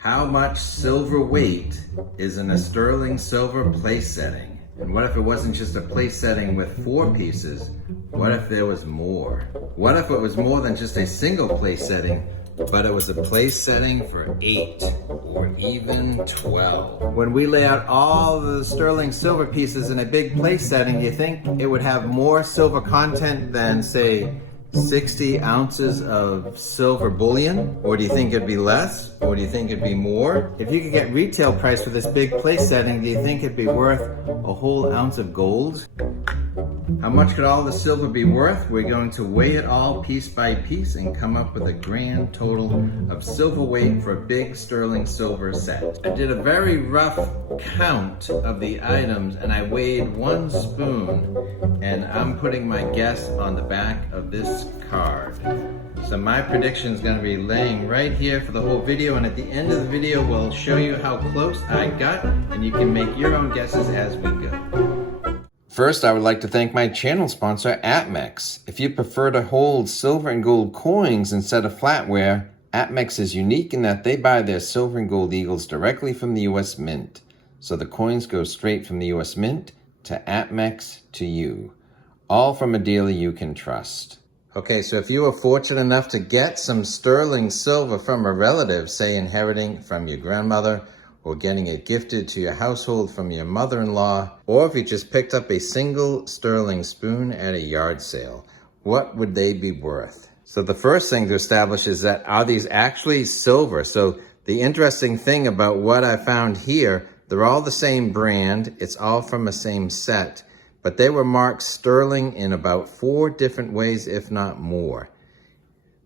How much silver weight is in a sterling silver place setting? And what if it wasn't just a place setting with 4 pieces? What if there was more? What if it was more than just a single place setting, but it was a place setting for 8 or even 12? When we lay out all the sterling silver pieces in a big place setting, do you think it would have more silver content than, say, 60 ounces of silver bullion? Or do you think it'd be less? Or do you think it'd be more? If you could get retail price for this big place setting, do you think it'd be worth a whole ounce of gold? How much could all the silver be worth? We're going to weigh it all piece by piece and come up with a grand total of silver weight for a big sterling silver set. I did a very rough count of the items and I weighed 1 spoon, and I'm putting my guess on the back of this card. So my prediction is going to be laying right here for the whole video, and at the end of the video we'll show you how close I got and you can make your own guesses as we go. First, I would like to thank my channel sponsor, APMEX. If you prefer to hold silver and gold coins instead of flatware, APMEX is unique in that they buy their silver and gold eagles directly from the US Mint. So the coins go straight from the US Mint to APMEX to you. All from a dealer you can trust. Okay, so if you were fortunate enough to get some sterling silver from a relative, say inheriting from your grandmother, or getting it gifted to your household from your mother-in-law, or if you just picked up a single sterling spoon at a yard sale, what would they be worth? So the first thing to establish is that, are these actually silver? So the interesting thing about what I found here, they're all the same brand, it's all from the same set, but they were marked sterling in about 4 different ways, if not more.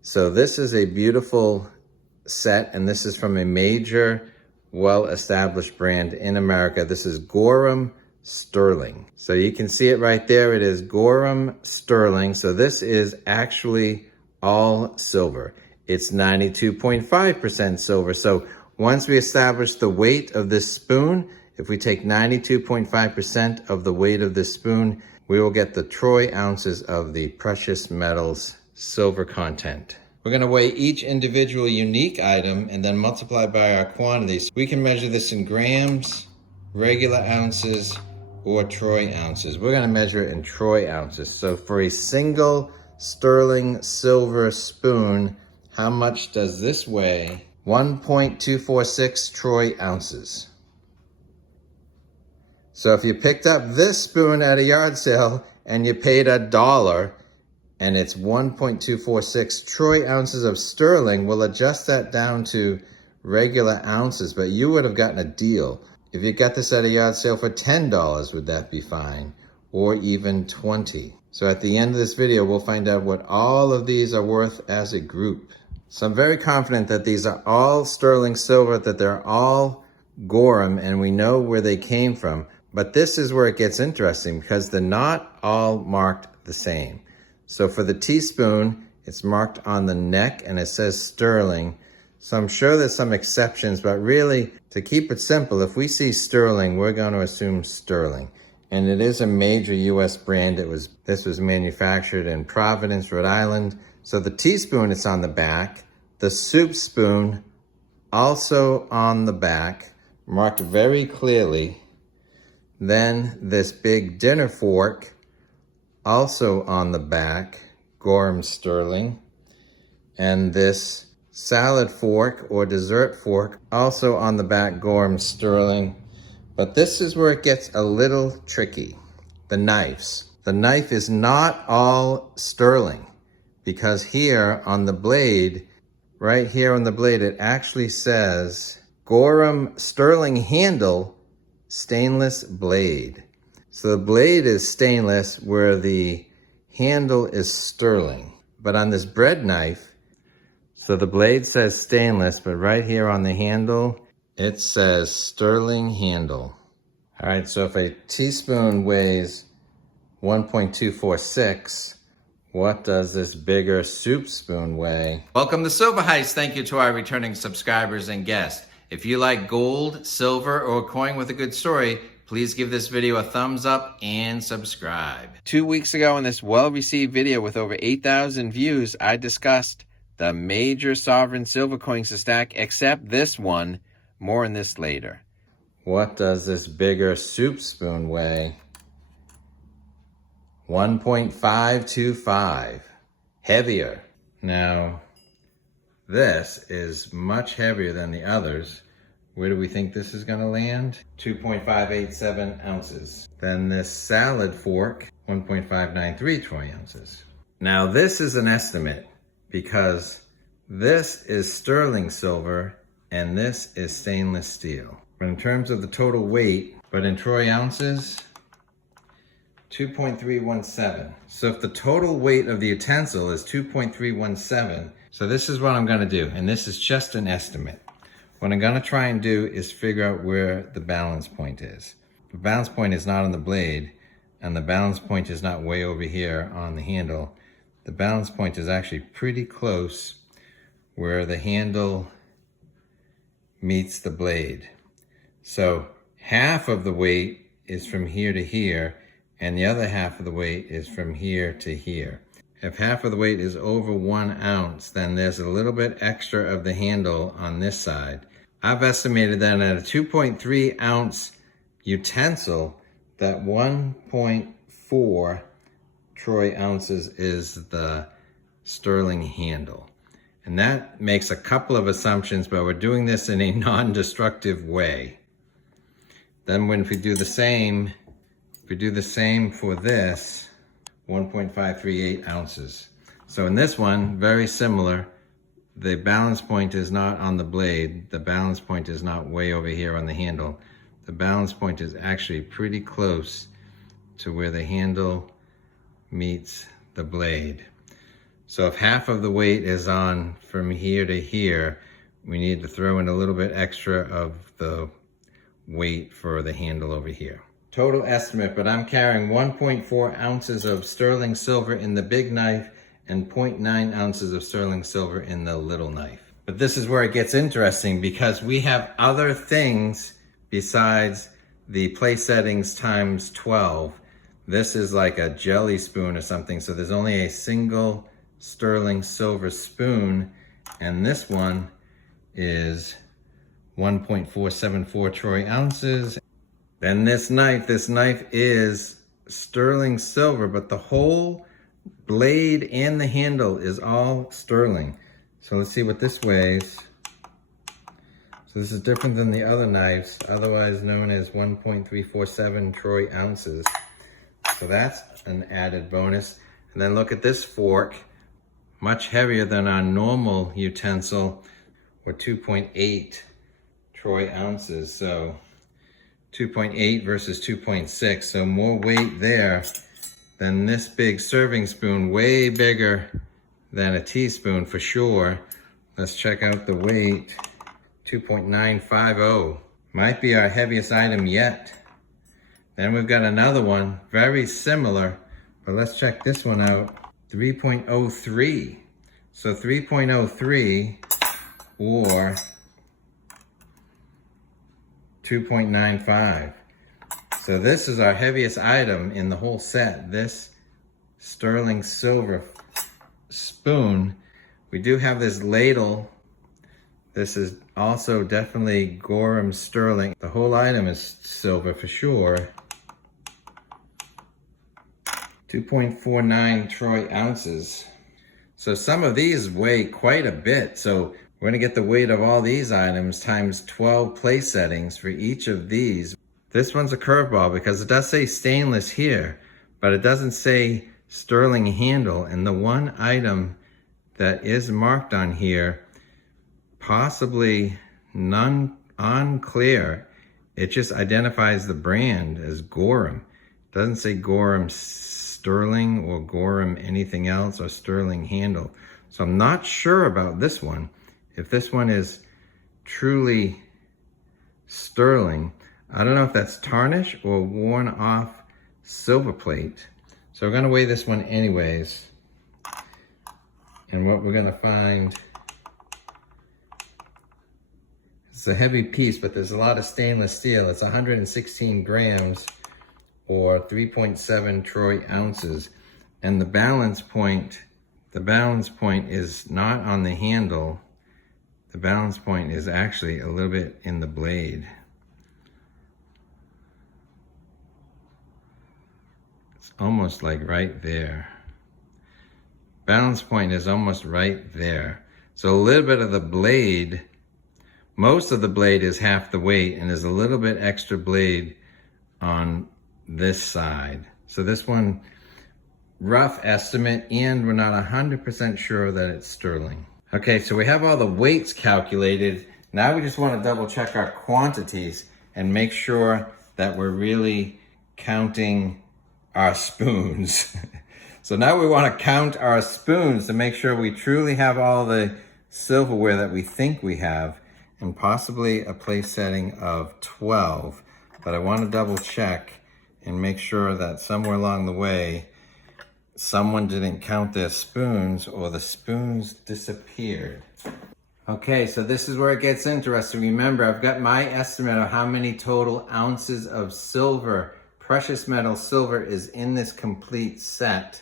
So this is a beautiful set, and this is from a major well-established brand in America. This is Gorham Sterling. So you can see it right there. It is Gorham Sterling. So this is actually all silver. It's 92.5% silver. So once we establish the weight of this spoon, if we take 92.5% of the weight of this spoon, we will get the troy ounces of the precious metals silver content. We're going to weigh each individual unique item and then multiply by our quantities. We can measure this in grams, regular ounces, or troy ounces. We're going to measure it in troy ounces. So for a single sterling silver spoon, how much does this weigh? 1.246 troy ounces. So if you picked up this spoon at a yard sale and you paid $1, and it's 1.246 troy ounces of sterling, we'll adjust that down to regular ounces, but you would have gotten a deal. If you got this at a yard sale for $10, would that be fine? Or even 20? So at the end of this video, we'll find out what all of these are worth as a group. So I'm very confident that these are all sterling silver, that they're all Gorham, and we know where they came from. But this is where it gets interesting, because they're not all marked the same. So for the teaspoon, it's marked on the neck and it says sterling. So I'm sure there's some exceptions, but really, to keep it simple, if we see sterling, we're going to assume sterling. And it is a major US brand. This was manufactured in Providence, Rhode Island. So the teaspoon, it's on the back. The soup spoon, also on the back, marked very clearly. Then this big dinner fork, also on the back, Gorham Sterling. And this salad fork or dessert fork, also on the back, Gorham Sterling. But this is where it gets a little tricky. The knives. The knife is not all sterling, because here on the blade, right here on the blade, it actually says Gorham Sterling handle, stainless blade. So the blade is stainless where the handle is sterling. But on this bread knife, so the blade says stainless, but right here on the handle, it says sterling handle. All right, so if a teaspoon weighs 1.246, what does this bigger soup spoon weigh? Welcome to Silver Heist. Thank you to our returning subscribers and guests. If you like gold, silver, or a coin with a good story, please give this video a thumbs up and subscribe. 2 weeks ago in this well-received video with over 8,000 views, I discussed the major sovereign silver coins to stack, except this one, More on this later. What does this bigger soup spoon weigh? 1.525. Heavier. Now, this is much heavier than the others. Where do we think this is gonna land? 2.587 ounces. Then this salad fork, 1.593 troy ounces. Now this is an estimate because this is sterling silver and this is stainless steel. But in terms of the total weight, but in troy ounces, 2.317. So if the total weight of the utensil is 2.317, so this is what I'm gonna do, and this is just an estimate. What I'm gonna try and do is figure out where the balance point is. The balance point is not on the blade, and the balance point is not way over here on the handle. The balance point is actually pretty close where the handle meets the blade. So half of the weight is from here to here, and the other half of the weight is from here to here. If half of the weight is over 1 ounce, then there's a little bit extra of the handle on this side. I've estimated that at a 2.3 ounce utensil, that 1.4 troy ounces is the sterling handle. And that makes a couple of assumptions, but we're doing this in a non-destructive way. Then if we do the same for this, 1.538 ounces. So in this one, very similar. The balance point is not on the blade. The balance point is not way over here on the handle. The balance point is actually pretty close to where the handle meets the blade. So if half of the weight is on from here to here, we need to throw in a little bit extra of the weight for the handle over here. Total estimate, but I'm carrying 1.4 ounces of sterling silver in the big knife and 0.9 ounces of sterling silver in the little knife. But this is where it gets interesting because we have other things besides the place settings times 12. This is like a jelly spoon or something, so there's only a single sterling silver spoon, and this one is 1.474 troy ounces. Then this knife is sterling silver, but the whole blade and the handle is all sterling. So let's see what this weighs. So this is different than the other knives, otherwise known as 1.347 troy ounces. So that's an added bonus. And then look at this fork, much heavier than our normal utensil, or 2.8 troy ounces. So 2.8 versus 2.6, so more weight there than this big serving spoon, way bigger than a teaspoon for sure. Let's check out the weight, 2.950. Might be our heaviest item yet. Then we've got another one, very similar, but let's check this one out, 3.03. So 3.03 or 2.95. So this is our heaviest item in the whole set, this sterling silver spoon. We do have this ladle. This is also definitely Gorham sterling. The whole item is silver for sure. 2.49 troy ounces. So some of these weigh quite a bit. So we're gonna get the weight of all these items times 12 place settings for each of these. This one's a curveball because it does say stainless here, but it doesn't say sterling handle. And the one item that is marked on here, possibly unclear, it just identifies the brand as Gorham. It doesn't say Gorham sterling or Gorham anything else or sterling handle. So I'm not sure about this one. If this one is truly sterling, I don't know if that's tarnish or worn off silver plate. So we're gonna weigh this one anyways. And what we're gonna find, it's a heavy piece, but there's a lot of stainless steel. It's 116 grams or 3.7 troy ounces. And the balance point is not on the handle. the balance point is actually a little bit in the blade. It's almost like right there. Balance point is almost right there. So a little bit of the blade, most of the blade is half the weight, and there's a little bit extra blade on this side. So this one, rough estimate, and we're not 100% sure that it's sterling. Okay, so we have all the weights calculated. Now we just want to double check our quantities and make sure that we're really counting our spoons. So now we want to count our spoons to make sure we truly have all the silverware that we think we have, and possibly a place setting of 12. But I want to double check and make sure that somewhere along the way, someone didn't count their spoons or the spoons disappeared. Okay, so this is where it gets interesting. Remember, I've got my estimate of how many total ounces of silver, precious metal silver, is in this complete set.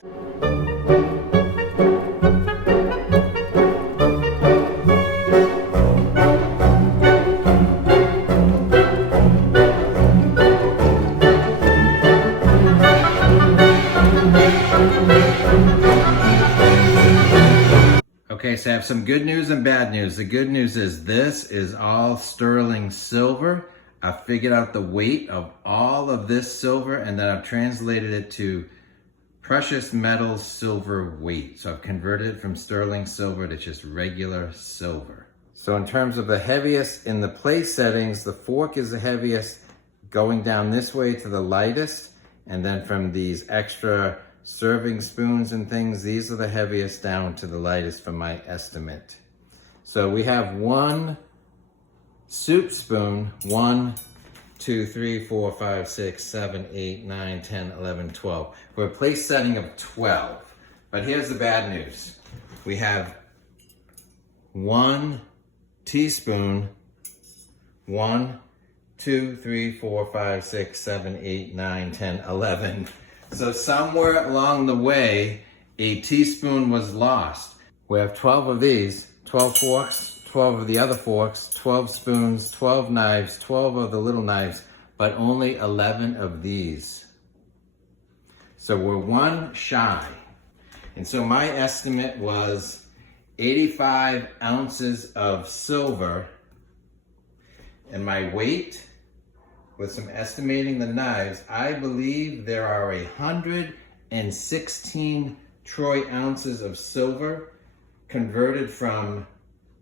Okay, so I have some good news and bad news. The good news is this is all sterling silver. I figured out the weight of all of this silver, and then I've translated it to precious metal silver weight. So I've converted it from sterling silver to just regular silver. So in terms of the heaviest in the place settings, the fork is the heaviest going down this way to the lightest. And then from these extra serving spoons and things, these are the heaviest down to the lightest for my estimate. So we have one soup spoon, 1, 2, 3, 4, 5, 6, 7, 8, 9, 10, 11, 12. We're a place setting of 12. But here's the bad news. We have 1 teaspoon, 1, 2, 3, 4, 5, 6, 7, 8, 9, 10, 11. So somewhere along the way, a teaspoon was lost. We have 12 of these, 12 forks, 12 of the other forks, 12 spoons, 12 knives, 12 of the little knives, but only 11 of these. So we're one shy. And so my estimate was 85 ounces of silver, and my weight, with some estimating the knives, I believe there are 116 troy ounces of silver converted from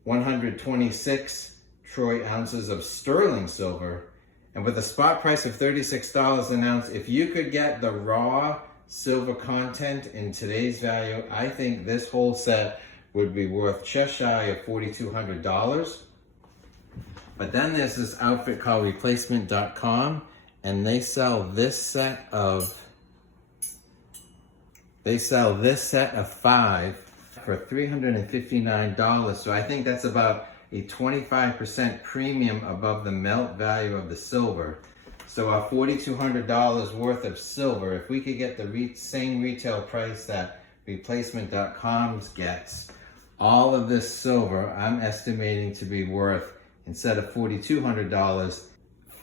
126 troy ounces of sterling silver. And with a spot price of $36 an ounce, if you could get the raw silver content in today's value, I think this whole set would be worth just shy of $4,200. But then there's this outfit called replacement.com, and they sell this set of 5 for $359. So I think that's about a 25% premium above the melt value of the silver. So our $4,200 worth of silver, if we could get the same retail price that replacement.com gets, all of this silver I'm estimating to be worth, instead of $4,200,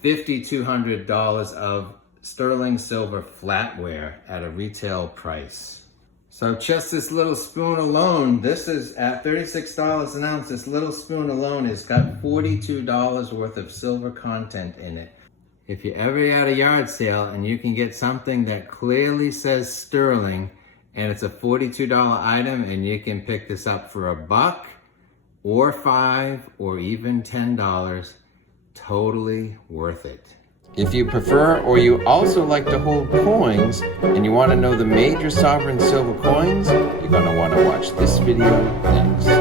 $5,200 of sterling silver flatware at a retail price. So just this little spoon alone, this is at $36 an ounce. This little spoon alone has got $42 worth of silver content in it. If you're ever at a yard sale and you can get something that clearly says sterling and it's a $42 item, and you can pick this up for $1 or $5 or even $10, totally worth it. If you prefer, or you also like to hold coins and you want to know the major sovereign silver coins, you're going to want to watch this video next.